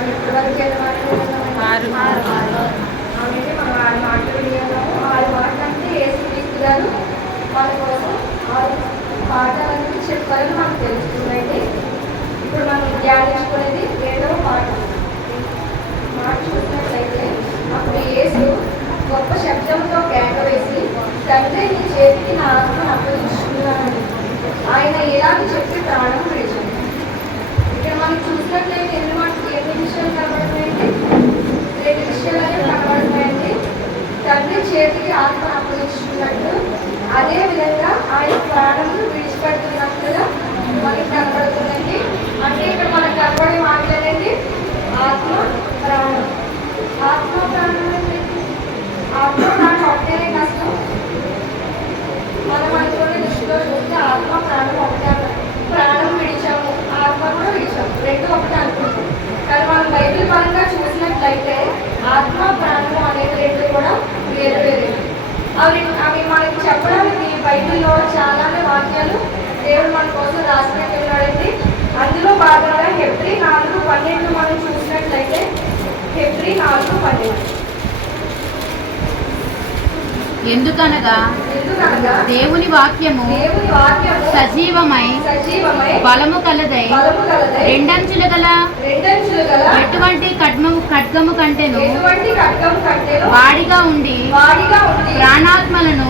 మనం ఇప్పటివరకు ఆరు అనేది మనం 6 మాటలు వినియోగము 6 మాటలు అంటే యేసుక్రీస్తు గారు మన కోసం 6 పాఠాలను చెప్పాలని మనకు తెలుస్తుందండి. ఇప్పుడు మనం ధ్యానించుకునేది 7వ పాఠం. మాట చూసినట్లయితే అప్పుడు యేసు గొప్ప శబ్దంతో కేక వేసి, తండ్రి నీ చేతికి నా ఆత్మను అప్పగించుకున్నానని ఆయన ఇలాగ చెప్పి ప్రాణం విడిచాడు. ఇక్కడ మనం చూసినట్లయితే ఎన్ని విషయాలు కనబడుతున్నాయండి? 2 విషయాలు అనేవి కనబడుతున్నాయండి. తండ్రి చేతికి ఆత్మను అప్పగించుకున్నట్టు, అదేవిధంగా ఆయన ప్రాణంను విడిచిపెడుతున్నట్లుగా మనకి కనబడుతుందండి. అంటే ఇక్కడ మనకు కనబడే మాటలేనండి ఆత్మ ప్రాణం. ఆత్మ ప్రాణం అంటే ఆత్మ ప్రాణం ఒకటేనే కష్టం. మనం అనుకునే దృష్టిలో చూస్తే ఆత్మ ప్రాణం ఒకటే. ప్రాణం విడిచాము, ఆత్మ కూడా విడిచాము, 2 ఒకటే అనుకుంటాం. కానీ మనం బైబిల్ పరంగా చూసినట్లయితే ఆత్మ ప్రాణము అనేవి 2 కూడా వేరు వేరే. అవి మనకి చెప్పడానికి బైబిల్లో చాలానే వాక్యాలు దేవుడు మన కోసం రాసి పెట్టున్నాడండి. అందులో భాగంగా హెబ్రీ 4:12 మనం చూసినట్లయితే హెబ్రీ 4:12 ఎందుకనగా దేవుని వాక్యము సజీవమై బలము కలదై రెండంచులు గల ఎటువంటి ఖడ్గము కంటేను వాడిగా ఉండి ప్రాణాత్మలను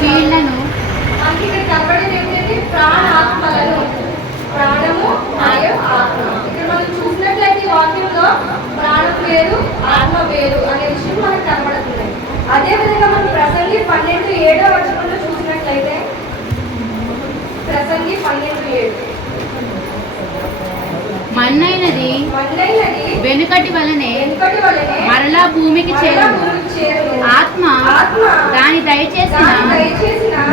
కీళ్లను ప్రాణము మరియు ఆత్మ. ఇక్కడ మనం చూసినట్లయితే వాక్యంలో ప్రాణం వేరు ఆత్మ వేరు అనే విషయం మనకు కనబడుతుంది. అదేవిధంగా మనం ప్రసంగి 12:7 చూసినట్లయితే ప్రసంగి 12:7 మన్నైనది వెనుకటి వలనే మరలా భూమికి చేరును. ఆత్మ దాని దయచేసిన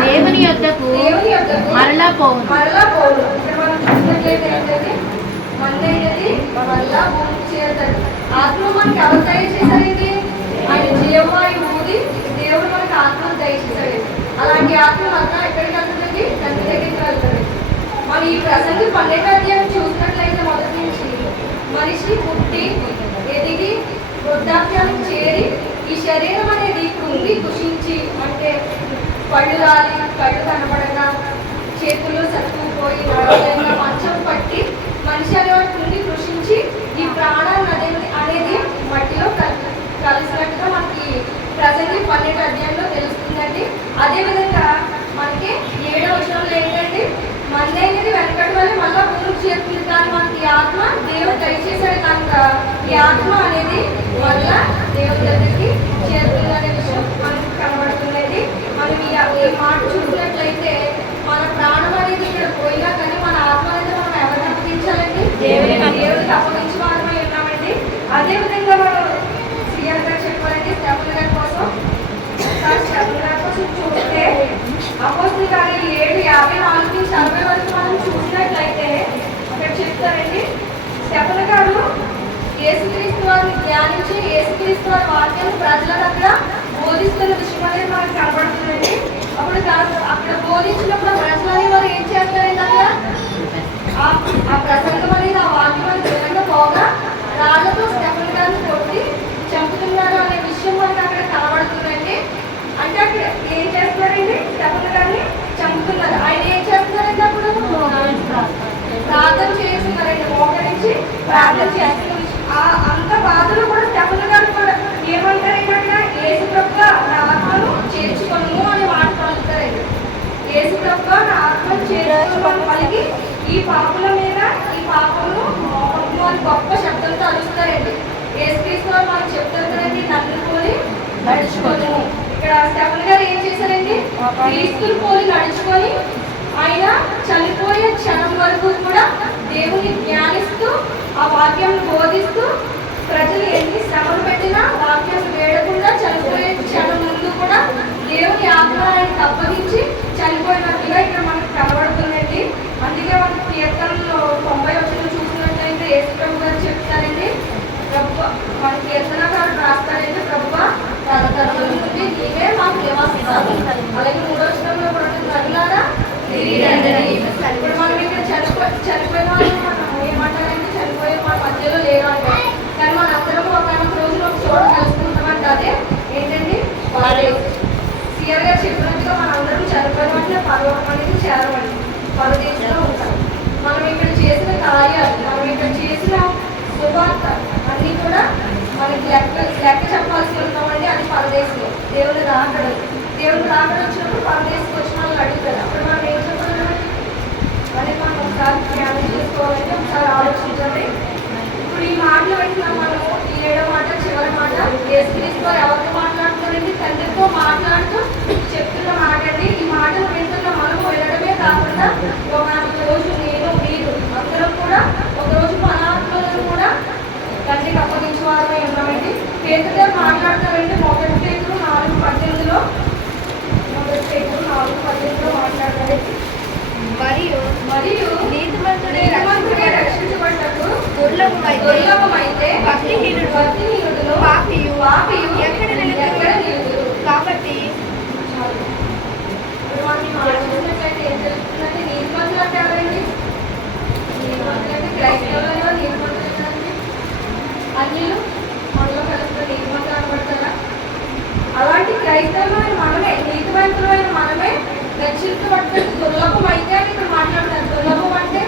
దేవుని యొద్దకు మరలా పోవును. ఆత్మ మనకి ఎవరు దయచేశారండి? ఆయన జీవవాయు ఊది దేవుడు మనకి ఆత్మను దయచేశాడు. అలాంటి ఆత్మ అంతా ఎక్కడికి వెళ్తుందండి? తండ్రి దగ్గరికి వెళ్తుంది. మనం ఈ ప్రసంగి 12వ అధ్యాయం చూసినట్లయితే మొదటి నుంచి మనిషి పుట్టి ఎదిగి వృద్ధాప్యానికి చేరి ఈ శరీరం అనేది కృంగి కుషించి, అంటే పళ్ళు రాలి కళ్ళు కనబడక చేతుల్లో సత్తుకుపోయి నడవలేక మంచం పట్టి మనిషి అనేవాడు కృంగి కృషించి ఈ ప్రాణాన్ని అనేది మట్టిలో కలిసినట్టుగా మనకి ప్రసంగి 12వ అధ్యాయంలో తెలుస్తుందండి. అదేవిధంగా మనకి 7వ వచనంలో ఏంటంటే మన్నైనది వెనకటి వల్ల మళ్ళా భూమికి చేరుతుంది. కానీ మనకి ఈ ఆత్మ దేవుడు దయచేశాడు కనుక ఈ ఆత్మ అనేది మళ్ళా దేవుడి దగ్గరికి చేరుతుంది అనే విషయం మనకి కనబడుతుందండి. మనం ఈ మాట చూసినట్లయితే మన ప్రాణం అనేది ఇక్కడ పోయినా కానీ మన ఆత్మ అనేది మనం ఎవరిని అప్పగించాలండి? దేవుడికి అప్పగించి వారమై ఉన్నామండి. అదేవిధంగా మనం సీఎం గారు చెప్పాలండి స్టెఫెన్ గారి కోసం. స్టెఫెన్ గారి కోసం చూస్తే అపోస్తలుల కార్యాలు 7:54-60 వరకు మనం చూసినట్లయితే అక్కడ చెప్తారండి. స్టెఫెన్ గారు యేసుక్రీస్తు వారిని ధ్యానించి యేసుక్రీస్తు వారి వాక్యాన్ని ప్రజల దగ్గర బోధిస్తున్న విషయం అనేది మనకు కనబడుతుందండి. అప్పుడు అక్కడ బోధించినప్పుడు ప్రజలని వారు ఏం చేస్తారండి? అక్కడ ఆ ప్రసంగం అనేది ఆ వాక్యం అనేది విధంగా పోగా రాళ్లతో స్టెఫెన్ గారిని కొట్టి చంపుతున్నారు అనే విషయం మనకు అక్కడ కనబడుతుందండి. అంటే అక్కడ ఏం చేస్తున్నారండి? స్టెఫెన్ గారిని చంపుతున్నారు. ఆయన ఏం చేస్తున్నారండి? అప్పుడు ప్రార్థన చేస్తున్నారండి. మోకరించి ప్రార్థన చేస్తున్నారు. అంత బాధలు కూడా స్టెఫెన్ గారు కూడా ఏమంటారండి? అక్కడ యేసు ప్రభువా నా ఆత్మను చేర్చుకొను అని మాట పలుకుతారండి. యేసు ప్రభువా నా ఆత్మను చేర్చుకొను పలికి ఈ పాపుల మీద ఈ పాపము మోపము అని గొప్ప శబ్దంతో అరుస్తారండి. యేసుక్రీస్తు వారు మనకు చెప్తారు కదండి, నన్ను పోలి నడుచుకోను. ఇక్కడ స్టెఫెన్ గారు ఏం చేశారండి? క్రీస్తుని పోలి నడుచుకొని ఆయన చనిపోయే క్షణం వరకు కూడా దేవుని ధ్యానిస్తూ ఆ వాక్యాన్ని బోధిస్తూ ప్రజలు ఎన్ని శ్రమలు పెట్టినా వాక్యాన్ని వేడకుండా చనిపోయే క్షణం ముందు కూడా దేవుని ఆత్మ ఆయనకు అప్పగించి చనిపోయినట్టుగా ఇక్కడ మనకు కనబడుతుందండి. అందుకే మనకు కీర్తనలో 90 వచనం చూసినట్లయితే యేసు ప్రభు గారు చెప్తారండి, ప్రభు మన కీర్తనకారు రాస్తారండి, ప్రభువా తరతరముల నుండి నీవే మాకు నివాసిస్తావు. అలాగే 3వ వచనంలో కూడా నరులారా ఇప్పుడు మనం ఇక్కడ చనిపోయిన లెక్క చెప్పాల్సి ఉంటామండి. అది పరదేశంలో దేవుని రాకడ వచ్చినప్పుడు పరదేశం వచ్చిన వాళ్ళు అడుగుతారు. అప్పుడు మనం ఏం చెప్పాలి అని మనం ఒకసారి ధ్యానం చేసుకోవాలంటే ఒకసారి ఆలోచించాలి. ఇప్పుడు ఈ మాటలు పెట్టిన మనము ఈ 7వ మాట చివరి మాట యేసుక్రీస్తు ఎవరితో మాట్లాడుతారండి? తండ్రితో మాట్లాడుతూ చెప్తున్న మాట అండి. ఈ మాటలు వింటున్న మనము వినడమే కాకుండా ఒక రోజు నేను మీరు అందరం కూడా ఒకరోజు మన ఆత్మలను కూడా తండ్రికి అప్పగించేవారమై ఉన్నామండి. పేతురు గారు మాట్లాడతారంటే మొదటి పేతురు 4:18లో మాట్లాడతారు. మరియు నీతిమంతుడే రక్షించబడ్డకు దుర్లభమైతే భక్తిహీనుడును పాపియు ఎక్కడ నిలుదురు. కాబట్టి ఆలోచించినట్లయితే ఏం జరుగుతుందంటే నీతిమంతులు అంటే ఎవరండి? నీతిమంతులు అంటే క్రైస్తవులలో నీతిమంతులు కదండి. అన్యులు మనలో కలుసుకుని నీతిమంతులు అనబడతారా? అలాంటి క్రైస్తవులమైన మనమే నీతిమంతులమైన మనమే రక్షించబడ్డ దుర్లభం అయితే అని ఇక్కడ మాట్లాడతారు. దుర్లభం అంటే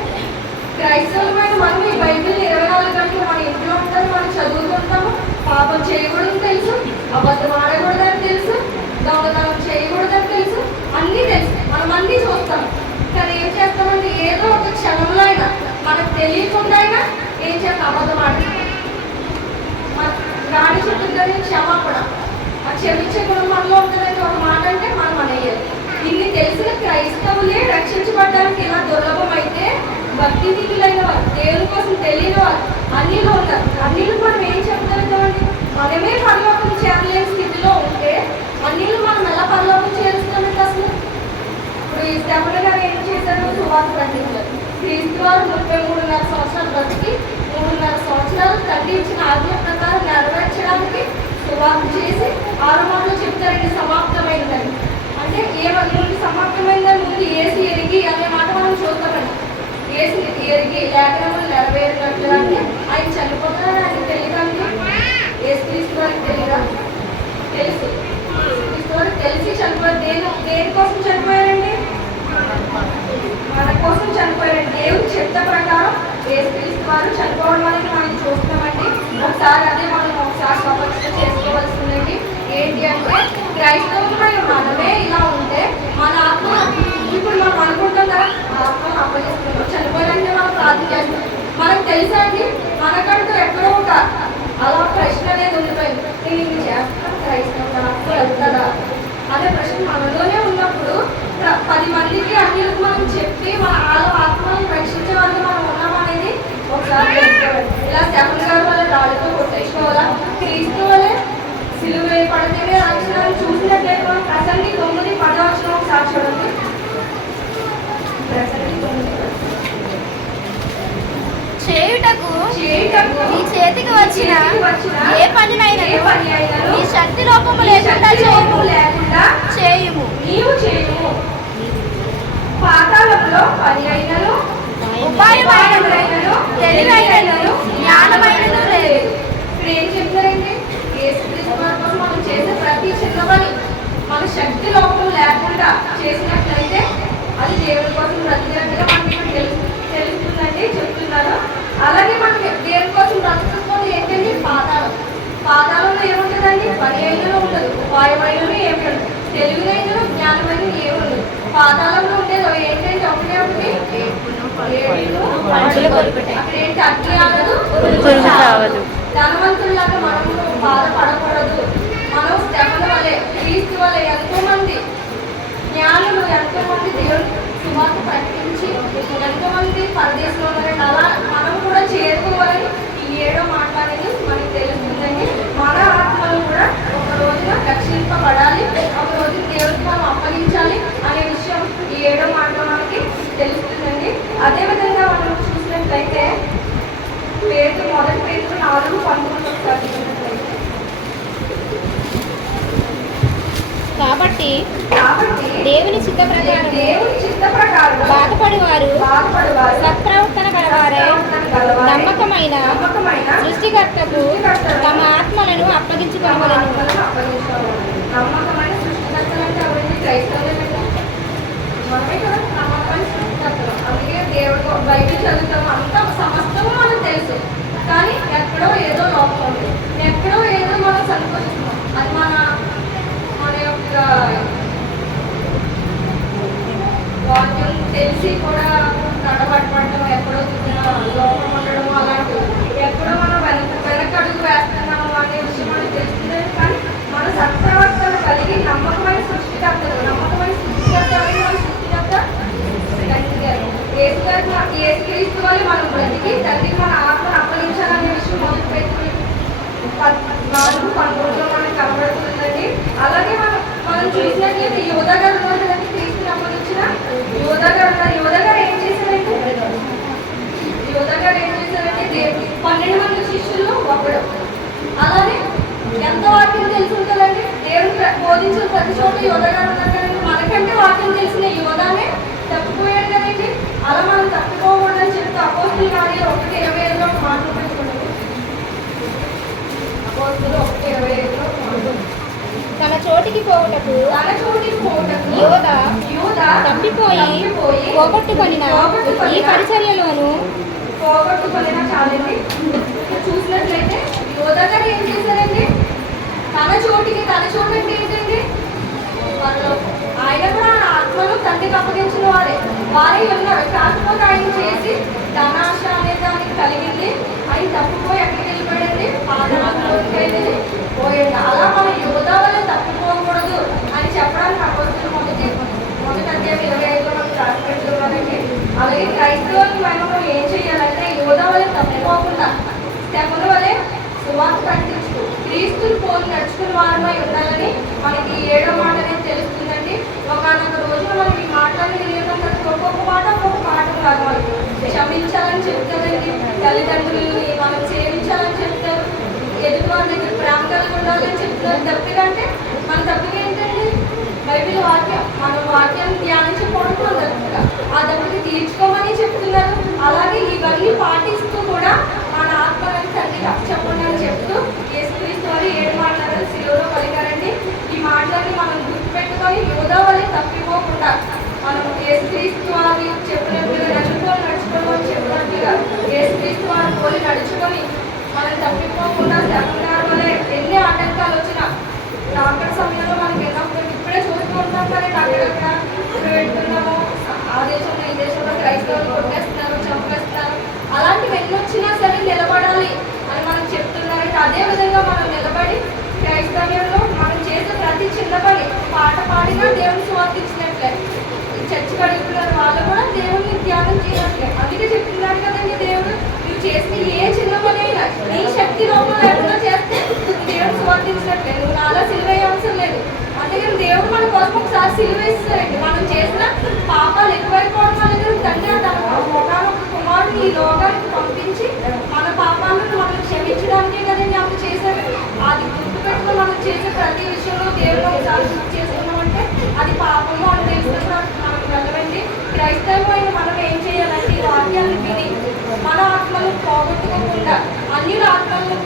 క్రైస్తవులమైన మనం ఈ బైబిల్ 24 గంటలు మన ఇంట్లో ఉంటారు, మనం చదువుకుంటాము. పాపం చేయకూడదని తెలుసు, అబద్ధం ఆడకూడదని తెలుసు, దొంగతనం చేయకూడదని తెలుసు, అన్నీ తెలుసు, మనం అన్నీ చూస్తాం. కానీ ఏం చేస్తామంటే ఏదో ఒక క్షణంలో అయినా మనకు తెలియకుండా అయినా ఏం చేస్తాం? అబద్ధం ఆడతాం. రాణి చెప్తుందని క్షమాపణ, ఆ క్షమించే గుణం మనలో ఉంటుందంటే ఒక మాట అంటే మనం అనేయాలి. ఇన్ని తెలిసిన క్రైస్తవులే రక్షించబడడానికి ఇలా దుర్లభం అయితే భక్తిహీనులైన వారు, దేవుని కోసం తెలియని వారు అన్నిలో ఉన్నారు. అన్నిలు మనం ఏం చెప్తామండి? మనమే పరలోకం చేరలేని స్థితిలో ఉంటే అన్నిలు మనం ఎలా పరలోకం చేరుస్తామంటే అసలు? ఇప్పుడు ఈ స్టెఫన్ గారు ఏం చేశారు? సువార్త ప్రకటించారు. క్రీస్తు వారు 33.5 సంవత్సరాలు బతికి 3.5 సంవత్సరాలు తండ్రి ఇచ్చిన ఆజ్ఞ ప్రకారం నెరవేర్చడానికి సువార్త చేసి 6వ మాటలో చెప్తారండి సమాప్తమైందని. అంటే ముందు సమాప్తమైందని ముందు ఏసి ఎరిగి అనే మాట మనం చూస్తామండి. ఏసి ఎరిగి లేఖనములు నెరవేరినట్లు అంటే ఆయన చనిపోతారని ఆయన తెలియదండి. యేసుక్రీస్తు వారికి తెలియదా? తెలుసు. యేసుక్రీస్తు వారికి తెలిసి చనిపోయారు. దేనికోసం చనిపోయారండి? మన కోసం చనిపోయారండి. దేవుని చిత్త ప్రకారం యేసుక్రీస్తు వారు చనిపోవడం అనేది మనం చూస్తామండి. ఒకసారి అదే మనం ఒకసారి సమస్య చేసుకోవాల్సిందండి. ఏంటి అంటే క్రైస్తవులమైన మనమే ఇలా ఉంటే మన ఆత్మ ఇప్పుడు మనం అనుకుంటాం కదా, ఆత్మను అప్పగిస్తున్నాం, చనిపోయాలంటే మనం ప్రార్థన చేస్తాం. మనకు తెలుసా అండి? మనకంటూ ఎక్కడో ఒక అలా ప్రశ్న అనేది ఉండిపోయింది. నేను ఇది చేస్తాను, క్రైస్తవుడు ఆత్మ వెళ్తారా అనే ప్రశ్న మనలోనే ఉన్నప్పుడు 10 మందికి అన్నిలకు మనం చెప్పి మన ఆత్మలను రక్షించే వాళ్ళు మనం ఉన్నామనేది ఒకసారి తెలుసుకోవాలి. ఇలా స్టెఫన్ గారు వల్ల రాళ్ళతో కొట్టేసుకోవాలా? క్రీస్తు వల్లే సిలువ పడితేనే రక్షణ చూసినట్లయితే మనం ప్రసంగి 9:10 ఒకసారి చూడండి. చేయుటకు నీ చేతికి వచ్చిన ఏ పనినైనా నీ శక్తి లోపము లేకుండా చేయుము. నీవు చేయుము. పాతాళంలో పని అయినను ఉపాయమైనను తెలివైనను జ్ఞానమైనను లేదు. ఇప్పుడు ఏం చెప్తారండి? యేసుక్రీస్తు కోసం మనం చేసే ప్రతి చిన్న పని మన శక్తి లోపం లేకుండా చేసినట్లయితే అది దేవుని కోసం ప్రతిగా మనకి తెలుస్తుందండి చెప్తున్నారు. అలాగే మనకి దేవుని కోసం బ్రతుకుతుంది ఏంటండి? పాతాళంలో ఏముంటుందండి? పని అయినను ఉండదు, ఉపాయమైనను ఏమి ఉండదు, తెలివినైనను జ్ఞానమైనను ఏమి ఉండదు. పాతాళంలో ఉండేది ఏంటంటే ఒకటే ఒకటి అక్కడ ఏంటి? అగ్ని ఆగదు, ధనవంతుల్లాగా మనము బాధపడకూడదు. మనం స్టెఫన్ వలె క్రీస్తు వలె ఎంతో మంది జ్ఞానులు, ఎంతో మంది దేవుని సువార్త ప్రకటించి ఎంతో మంది పరదేశంలో ఉన్నారండి. అలా మనం కూడా చేరుకోవాలని ఈ 7వ మాట అనేది మనకి తెలుస్తుందండి. మన ఆత్మలు కూడా ఒక రోజున రక్షింపబడాలి, ఒక రోజు దేవుడికి మనం అప్పగించాలి అనే విషయం ఈ 7వ మాటలో మనకి తెలుస్తుందండి. అదేవిధంగా మనం చూసినట్లయితే మొదటి పేతురు 4:19 కాబట్టి దేవుని చిత్త ప్రకారం బాధపడువారు సత్ప్రవర్తన గలవారై నమ్మకమైన సృష్టికర్తకు తమ ఆత్మలను అప్పగించుకోవలను. నమ్మకమైన సృష్టికర్తలు అంటే అవన్నీ క్రైస్తవులే మనమే కదా నమ్మకమైన సృష్టికర్తలు. అందుకే దేవుడు బైబిల్ చదువుతాము, అంతా సమస్తము మనకు తెలుసు. కానీ ఎక్కడో ఏదో లోపం ఉంది, ఎక్కడో చూసినట్లయితే యోధా గారు ఉన్నారు కదండి, క్రీస్తుని అప్పగించిన యోధా గారు ఉన్నారు. యోధా గారు ఏం చేశారంటే యోధా గారు ఏం చేశారంటే 12 మంది శిష్యుల్లో ఒకడు. అలానే ఎంత వాక్యం తెలిసి ఉంటుందండి, దేవుడు బోధించిన ప్రతి చోట యోధా గారు ఉన్నారు కదండి. మనకంటే వాక్యం తెలిసిన యోధానే తప్పిపోయాడు కదండి. అలా మనం తప్పిపోకూడదని చెప్తే అపోస్తుల కార్యాలు 1:25లో ఒక మాట పెట్టుకోండి. అపోస్తులు 1:25లో తన చోటికి పోవుటకు యోధ తప్పిపోయి పోగొట్టుకొనిన ఈ పరిచర్యలోను పోగొట్టుకొనిన చాలండి. చూసినట్లయితే యోధా గారు ఏం చేశారండి, తన చోటు అంటే ఏంటండి, ఆయన కూడా ఆత్మను తండ్రికి అప్పగించిన వారే ఉన్నారు. కాకపోతే ఆయన చేసి ధనాశ అనే దానికి కలిగింది. ఆయన తప్పిపోయి ఎక్కడికి వెళ్ళిపోయాడండి, పాదాలకి వెళ్ళి పోయాడు. అలా మన యోధా వల్ల తప్పిపోకూడదు అని చెప్పడానికి అపోస్తులు మొదటి అధ్యాయం 25లో మనకు రాసి పెడుతున్నారండి. అలాగే క్రైస్తవులకు మనం ఏం చేయాలంటే యోధా వల్ల తప్పిపోకుండా స్టెఫను వలె సువార్త ప్రకటించు క్రీస్తుని పోలి నడుచుకుని వారమై ఉండాలని మనకి 7వ మాట అనేది తెలుస్తుందండి. ఒకనొక రోజున మనం ఈ మాటలన్నీ తెలియడం ఒక్కొక్క మాట ఒక్కొక్క పాఠం కాదు. మనకు క్షమించాలని చెప్తారండి, తల్లిదండ్రులని మనం సేవించాలని చెప్తారు, ఎదుటి వారి దగ్గర ప్రేమ కలిగి ఉండాలని చెప్తున్నారు. తప్పికంటే మన తప్పిక ఏంటండి, బైబిల్ వాక్యం, మనం వాక్యాన్ని ధ్యానించకపోవడం తప్పుగా ఆ తప్పుకి తీర్చుకోమని చెప్తున్నారు. అలాగే ఇవన్నీ పాటిస్తూ కూడా మన ఆత్మలను తండ్రికి అప్పచెప్పండి అని చెప్తూ యేసుక్రీస్తు వారు 7 మాటలు శిలువలో పలికారండి. ఈ మాటలన్నీ మనం గుర్తుపెట్టుకొని యోధా వలె తప్పిపోకుండా మనం యేసుక్రీస్తు వారి చెప్పినట్లుగా నడుచుకోమని చెప్పినట్లుగా యేసుక్రీస్తు వారి పోలి నడుచుకొని మనం తప్పిపోకుండా స్టెఫను వలె ఎన్ని ఆటంకాలు వచ్చినా రాకడ సమయంలో మనకి ఇప్పుడే చూస్తూ ఉంటాం కదండి, అక్కడక్కడ ఇప్పుడు పెడుతున్నాము, ఆ దేశంలో ఈ దేశంలో క్రైస్తవులు కొట్టేస్తున్నారు, చంపేస్తున్నారు. అలాంటివి ఎన్ని వచ్చినా సరే నిలబడాలి అని మనం చెప్తున్నారంటే అదే విధంగా మనం నిలబడి క్రైస్తవ్యంలో మనం చేసే ప్రతి చిన్న పని పాట పాడినా దేవుని స్వార్థించినట్లే, చర్చి కడుగుతున్నారు వాళ్ళు కూడా దేవుని ధ్యానం చేయట్లే. అందుకే చెప్తున్నారు కదండి, దేవుడు నువ్వు చేసిన ఏ చిన్న పని అయినా నీ శక్తి లోపల లేకుండా చేస్తే దేవుడు స్వార్థించినట్లే. నువ్వు నాలా సిలువే అవసరం లేదు. అందుకని దేవుడు మన కోసం ఒకసారి సిలువేస్తారండి. మనం చేసిన పాపాలు ఎక్కువైపోవడం వల్ల తండ్రి తన ఒకనొక కుమారుని ఈ లోకానికి పంపించి మన పాపాలను మనం క్షమించడానికే కదండి అప్పుడు చేశారు. అది గుర్తుపెట్టుకుని మనం చేసే ప్రతి విషయంలో దేవుడు ఒకసారి చేసుకున్నామంటే అది పాపము అని తెలుసుకున్నప్పుడు మనకు వెళ్ళవండి. క్రైస్తవమైన మనం ఏం చేయాలంటే ఈ వాక్యాలను విని మన ఆత్మలను పోగొట్టుకోకుండా అన్యుల ఆత్మలను